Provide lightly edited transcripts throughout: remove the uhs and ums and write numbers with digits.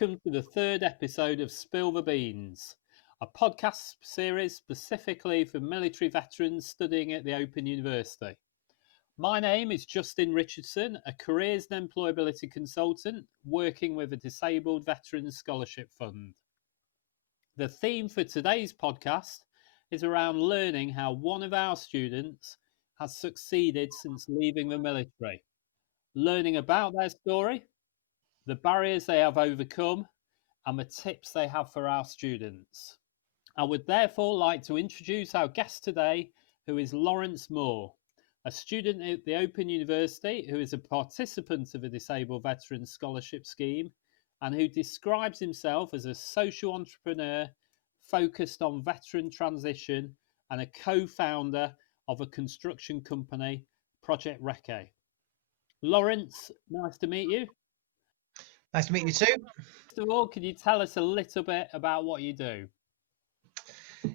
welcome to the third episode of Spill the Beans, a podcast series specifically for military veterans studying at the Open University. My name is Justin Richardson, a careers and employability consultant working with a Disabled Veterans Scholarship Fund. The theme for today's podcast is around learning how one of our students has succeeded since leaving the military, learning about their story, the barriers they have overcome, and the tips they have for our students. I would therefore like to introduce our guest today, who is Loz Moore, a student at the Open University who is a participant of a Disabled Veterans Scholarship Scheme and who describes himself as a social entrepreneur focused on veteran transition and a co-founder of a construction company, Project RECCE. Lawrence, nice to meet you. Nice to meet you too. First of all, can you tell us a little bit about what you do?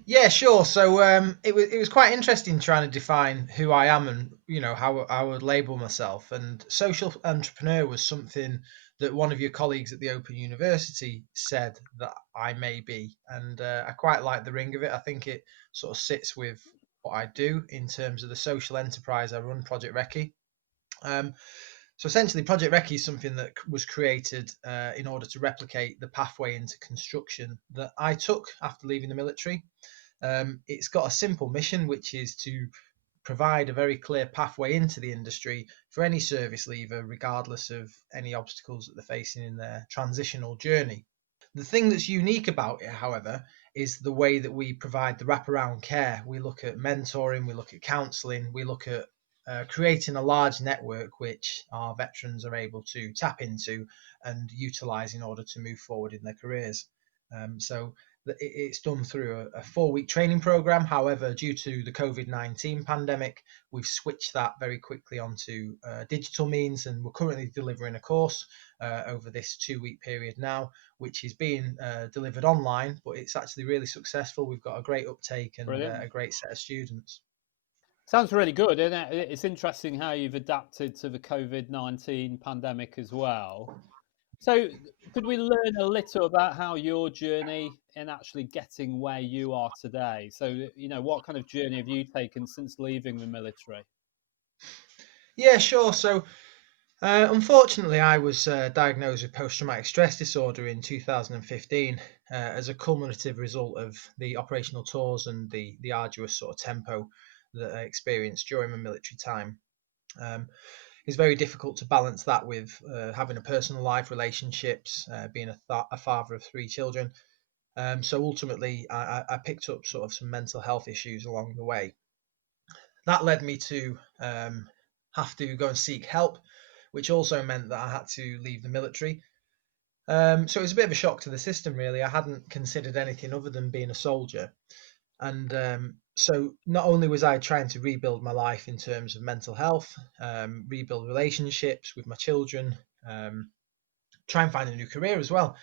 Yeah, sure. So it was quite interesting trying to define who I am and how I would label myself. And social entrepreneur was something that one of your colleagues at the Open University said that I may be, and I quite like the ring of it. I think it sort of sits with what I do in terms of the social enterprise I run, Project RECCE. So essentially, Project RECCE is something that was created in order to replicate the pathway into construction that I took after leaving the military. It's got a simple mission, which is to provide a very clear pathway into the industry for any service leaver, regardless of any obstacles that they're facing in their transitional journey. The thing that's unique about it, however, is the way that we provide the wraparound care. We look at mentoring, we look at counselling, we look at creating a large network which our veterans are able to tap into and utilise in order to move forward in their careers. So it's done through a 4-week training program. However, due to the COVID-19 pandemic, we've switched that very quickly onto digital means, and we're currently delivering a course over this 2-week period now, which is being delivered online, but it's actually really successful. We've got a great uptake and a great set of students. Sounds really good, isn't it? It's interesting how you've adapted to the COVID-19 pandemic as well. So could we learn a little about how your journey in actually getting where you are today? So, what kind of journey have you taken since leaving the military? Yeah, sure. So unfortunately, I was diagnosed with post-traumatic stress disorder in 2015 as a cumulative result of the operational tours and the arduous sort of tempo that I experienced during my military time. It's very difficult to balance that with having a personal life, relationships, being a father of 3 children. So ultimately, I picked up sort of some mental health issues along the way. That led me to have to go and seek help, which also meant that I had to leave the military. So it was a bit of a shock to the system, really. I hadn't considered anything other than being a soldier. And so not only was I trying to rebuild my life in terms of mental health, rebuild relationships with my children, try and find a new career as well.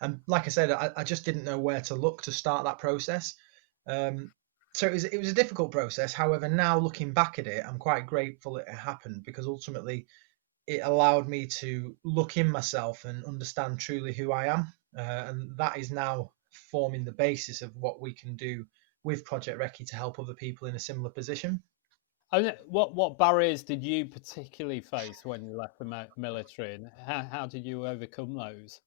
And like I said, I just didn't know where to look to start that process. So it was a difficult process. However, now looking back at it, I'm quite grateful that it happened, because ultimately it allowed me to look in myself and understand truly who I am. And that is now forming the basis of what we can do with Project RECCE to help other people in a similar position. What barriers did you particularly face when you left the military, and how did you overcome those?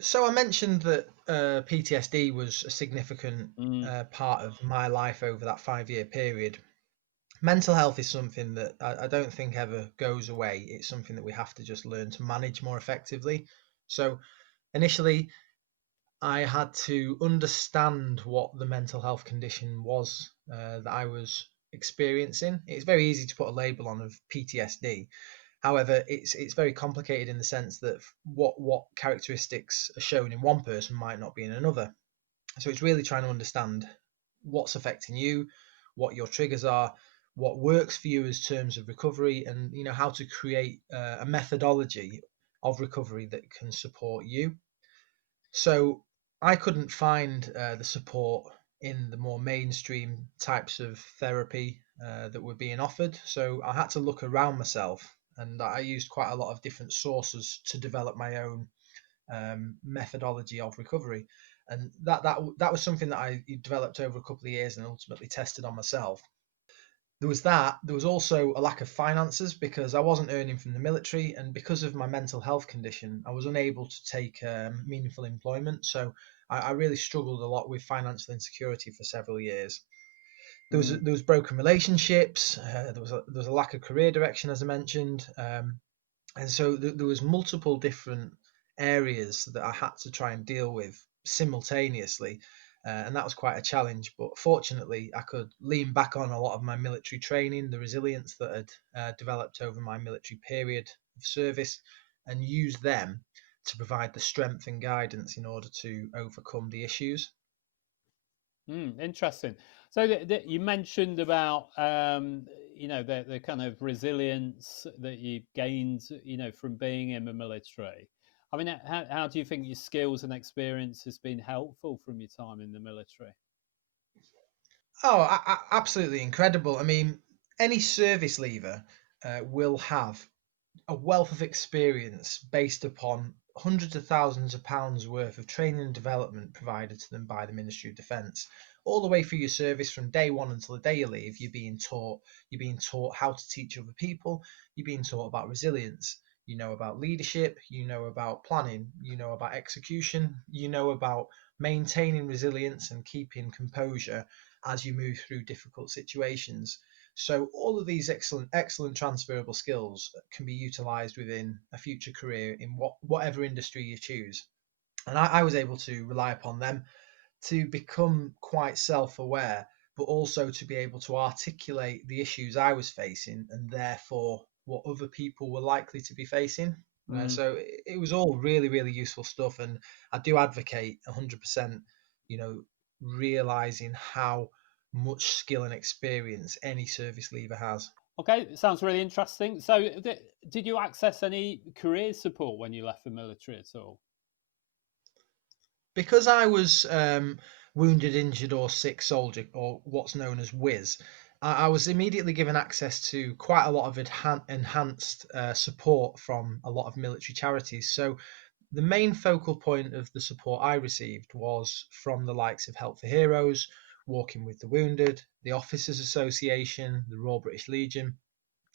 So I mentioned that PTSD was a significant part of my life over that 5-year period. Mental health is something that I don't think ever goes away. It's something that we have to just learn to manage more effectively. So initially, I had to understand what the mental health condition was that I was experiencing. It's very easy to put a label on of PTSD. However, it's very complicated in the sense that what characteristics are shown in one person might not be in another. So it's really trying to understand what's affecting you, what your triggers are, what works for you as terms of recovery, and how to create a methodology of recovery that can support you. So I couldn't find the support in the more mainstream types of therapy that were being offered. So I had to look around myself and I used quite a lot of different sources to develop my own methodology of recovery. And that was something that I developed over a couple of years and ultimately tested on myself. There was that. There was also a lack of finances because I wasn't earning from the military, and because of my mental health condition, I was unable to take meaningful employment. So I really struggled a lot with financial insecurity for several years. There was broken relationships. There was a lack of career direction, as I mentioned, and so there was multiple different areas that I had to try and deal with simultaneously, and that was quite a challenge. But fortunately, I could lean back on a lot of my military training, the resilience that had developed over my military period of service, and use them to provide the strength and guidance in order to overcome the issues. Interesting. So you mentioned about the kind of resilience that you gained from being in the military. I mean, how do you think your skills and experience has been helpful from your time in the military? Oh, absolutely incredible. I mean, any service leaver will have a wealth of experience based upon hundreds of thousands of pounds worth of training and development provided to them by the Ministry of Defence. All the way through your service, from day one until the day you leave, you're being taught how to teach other people, you're being taught about resilience, you know about leadership, you know about planning, you know about execution, you know about maintaining resilience and keeping composure as you move through difficult situations. So all of these excellent transferable skills can be utilized within a future career in whatever industry you choose. And I was able to rely upon them to become quite self-aware, but also to be able to articulate the issues I was facing and therefore what other people were likely to be facing. Mm. So it was all really, really useful stuff, and I do advocate 100%. You know, realizing how much skill and experience any service leaver has. Okay, it sounds really interesting. So, did you access any career support when you left the military at all? Because I was wounded, injured, or sick soldier, or what's known as WIS, I was immediately given access to quite a lot of enhanced support from a lot of military charities. So the main focal point of the support I received was from the likes of Help for Heroes, Walking with the Wounded, the Officers Association, the Royal British Legion,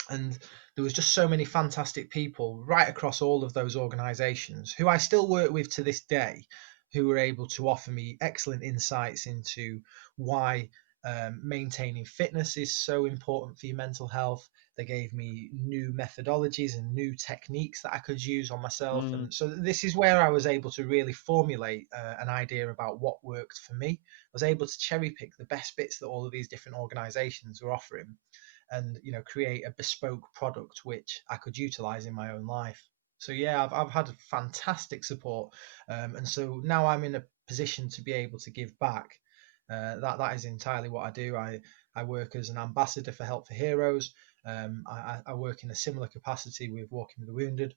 and there was just so many fantastic people right across all of those organizations who I still work with to this day, who were able to offer me excellent insights into why maintaining fitness is so important for your mental health. They gave me new methodologies and new techniques that I could use on myself, Mm. and so this is where I was able to really formulate an idea about what worked for me. I was able to cherry pick the best bits that all of these different organizations were offering, and create a bespoke product which I could utilize in my own life. So yeah, I've had fantastic support, and so now I'm in a position to be able to give back. That is entirely what I do. I work as an ambassador for Help for Heroes. I work in a similar capacity with Walking with the Wounded.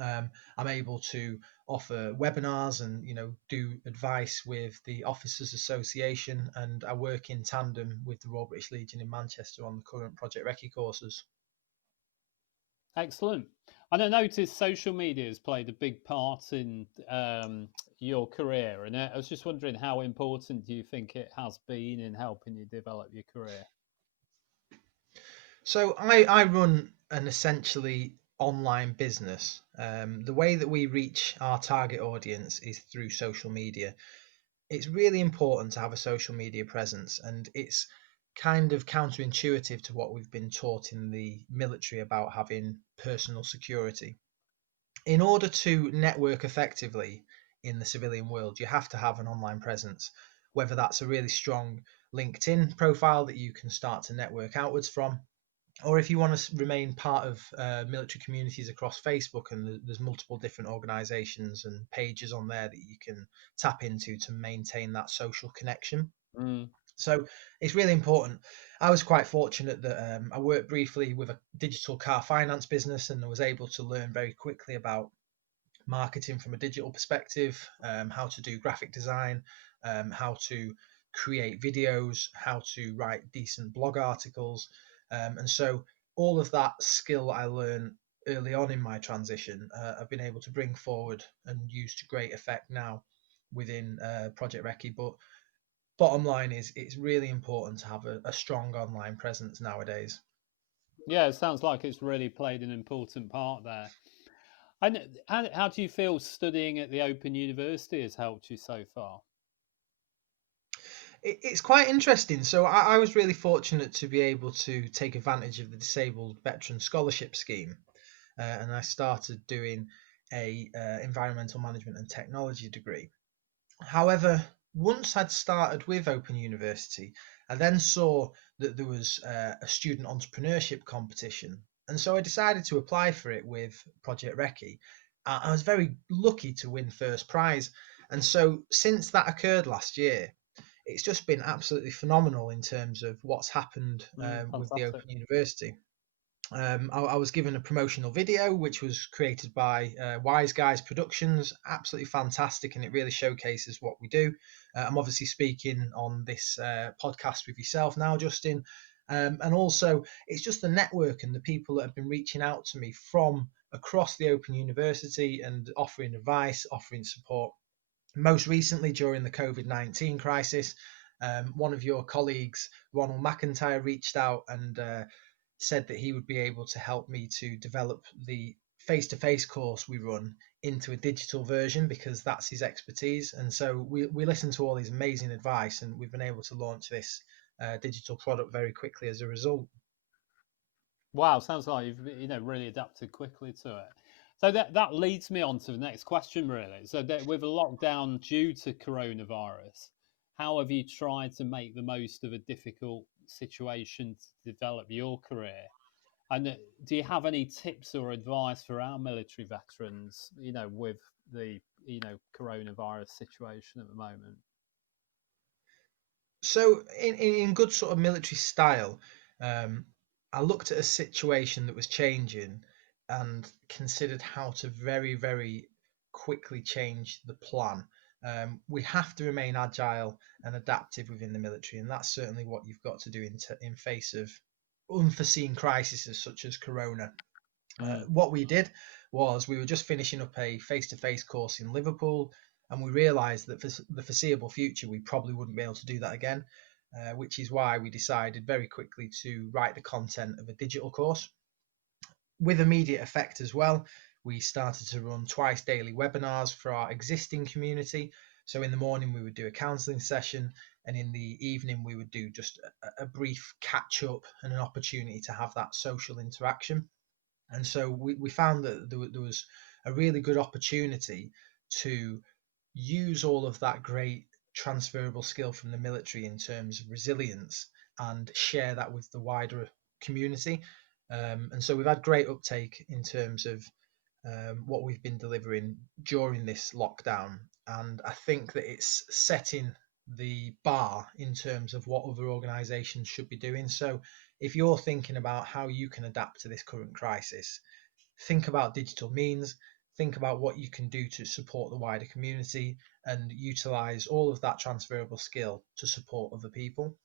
I'm able to offer webinars and do advice with the Officers Association, and I work in tandem with the Royal British Legion in Manchester on the current Project RECCE courses. Excellent. And I noticed social media has played a big part in your career, and I was just wondering how important do you think it has been in helping you develop your career? So I run an essentially online business. The way that we reach our target audience is through social media. It's really important to have a social media presence, and it's kind of counterintuitive to what we've been taught in the military about having personal security. In order to network effectively in the civilian world, you have to have an online presence, whether that's a really strong LinkedIn profile that you can start to network outwards from, or if you want to remain part of military communities across Facebook, and there's multiple different organizations and pages on there that you can tap into to maintain that social connection. Mm. So it's really important. I was quite fortunate that I worked briefly with a digital car finance business, and I was able to learn very quickly about marketing from a digital perspective, how to do graphic design, how to create videos, how to write decent blog articles. And so all of that skill I learned early on in my transition, I've been able to bring forward and use to great effect now within Project RECCE. But bottom line is, it's really important to have a strong online presence nowadays. Yeah, it sounds like it's really played an important part there. And how do you feel studying at the Open University has helped you so far? It's quite interesting. So I was really fortunate to be able to take advantage of the Disabled Veteran Scholarship Scheme, and I started doing a environmental management and technology degree. However, once I'd started with Open University, I then saw that there was a student entrepreneurship competition, and so I decided to apply for it with Project RECCE. I was very lucky to win first prize, and so since that occurred last year, it's just been absolutely phenomenal in terms of what's happened with the Fantastic. Open University. I was given a promotional video which was created by Wise Guys Productions. Absolutely fantastic, and it really showcases what we do. I'm obviously speaking on this podcast with yourself now, Justin, and also it's just the network and the people that have been reaching out to me from across the Open University and offering advice, offering support. Most recently, during the COVID-19 crisis, one of your colleagues, Ronald McIntyre, reached out and said that he would be able to help me to develop the face-to-face course we run into a digital version, because that's his expertise. And so we listened to all his amazing advice, and we've been able to launch this digital product very quickly as a result. Wow, sounds like you've really adapted quickly to it. So that leads me on to the next question, really. So that with a lockdown due to coronavirus, how have you tried to make the most of a difficult situation to develop your career? And do you have any tips or advice for our military veterans, with the coronavirus situation at the moment? So in good sort of military style, um, I looked at a situation that was changing and considered how to very quickly change the plan. We have to remain agile and adaptive within the military, and that's certainly what you've got to do in face of unforeseen crises such as corona. Mm. What we did was we were just finishing up a face-to-face course in Liverpool, and we realised that for the foreseeable future we probably wouldn't be able to do that again, which is why we decided very quickly to write the content of a digital course. With immediate effect as well, we started to run twice daily webinars for our existing community. So in the morning we would do a counselling session, and in the evening we would do just a brief catch up and an opportunity to have that social interaction. And so we found that there was a really good opportunity to use all of that great transferable skill from the military in terms of resilience and share that with the wider community. And so we've had great uptake in terms of what we've been delivering during this lockdown. And I think that it's setting the bar in terms of what other organisations should be doing. So if you're thinking about how you can adapt to this current crisis, think about digital means, think about what you can do to support the wider community, and utilise all of that transferable skill to support other people.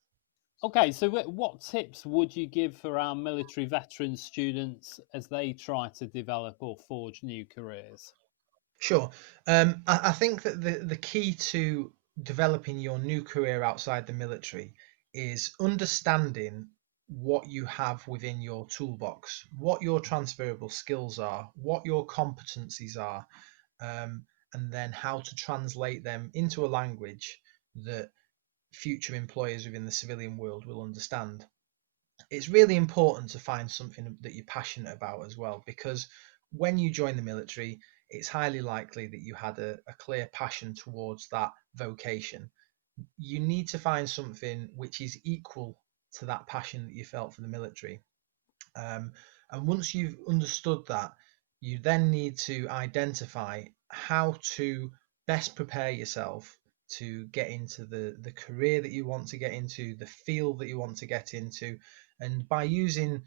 Okay, so what tips would you give for our military veteran students as they try to develop or forge new careers? Sure. I think that the key to developing your new career outside the military is understanding what you have within your toolbox, what your transferable skills are, what your competencies are, and then how to translate them into a language that future employers within the civilian world will understand. It's really important to find something that you're passionate about as well, because when you join the military, it's highly likely that you had a clear passion towards that vocation. You need to find something which is equal to that passion that you felt for the military. Um, and once you've understood that, you then need to identify how to best prepare yourself to get into the career that you want to get into, the field that you want to get into. And by using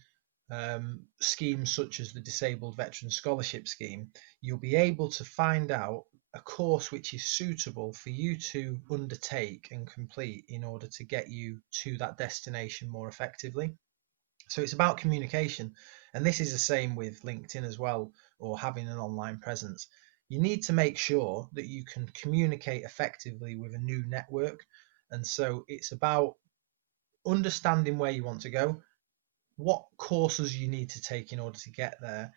schemes such as the Disabled Veteran Scholarship Scheme, you'll be able to find out a course which is suitable for you to undertake and complete in order to get you to that destination more effectively. So it's about communication. And this is the same with LinkedIn as well, or having an online presence. You need to make sure that you can communicate effectively with a new network. And so it's about understanding where you want to go, what courses you need to take in order to get there,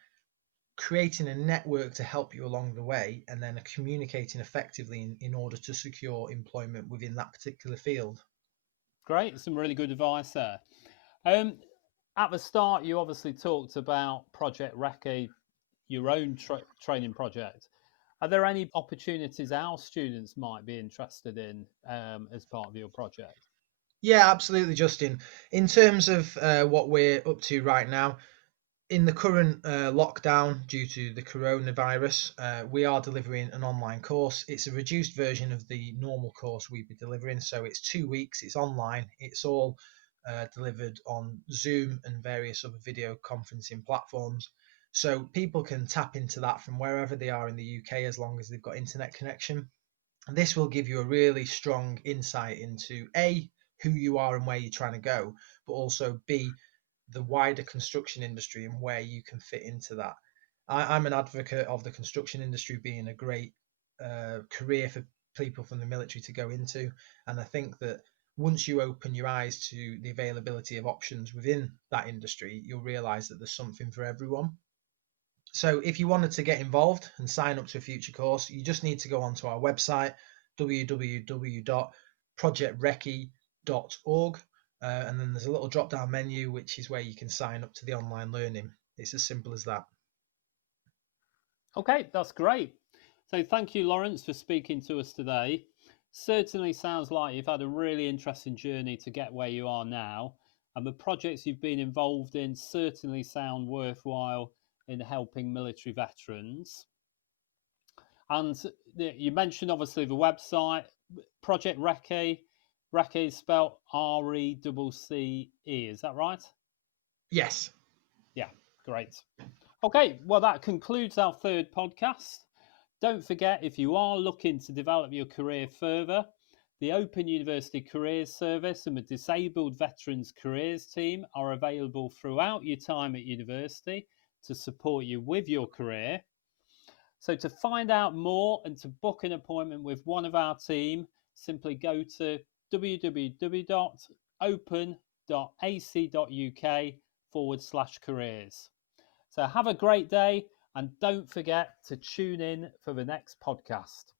creating a network to help you along the way, and then communicating effectively in order to secure employment within that particular field. Great, some really good advice there. At the start, you obviously talked about Project RECCE, your own training project. Are there any opportunities our students might be interested in as part of your project? Yeah, absolutely, Justin. In terms of what we're up to right now, in the current lockdown due to the coronavirus, we are delivering an online course. It's a reduced version of the normal course we'd be delivering. So it's 2 weeks, it's online, it's all delivered on Zoom and various other video conferencing platforms. So people can tap into that from wherever they are in the UK as long as they've got internet connection. And this will give you a really strong insight into A, who you are and where you're trying to go, but also B, the wider construction industry and where you can fit into that. I'm an advocate of the construction industry being a great career for people from the military to go into. And I think that once you open your eyes to the availability of options within that industry, you'll realize that there's something for everyone. So if you wanted to get involved and sign up to a future course, you just need to go onto our website, www.projectrecce.org, and then there's a little drop down menu, which is where you can sign up to the online learning. It's as simple as that. Okay, that's great. So thank you, Lawrence, for speaking to us today. Certainly sounds like you've had a really interesting journey to get where you are now, and the projects you've been involved in certainly sound worthwhile in helping military veterans. And you mentioned obviously the website, Project RECCE. RECCE is spelled RECCE, is that right? Yes. Yeah, great. Okay, well, that concludes our third podcast. Don't forget, if you are looking to develop your career further, the Open University Careers Service and the Disabled Veterans Careers Team are available throughout your time at university to support you with your career. So to find out more and to book an appointment with one of our team, simply go to www.open.ac.uk/careers. So have a great day and don't forget to tune in for the next podcast.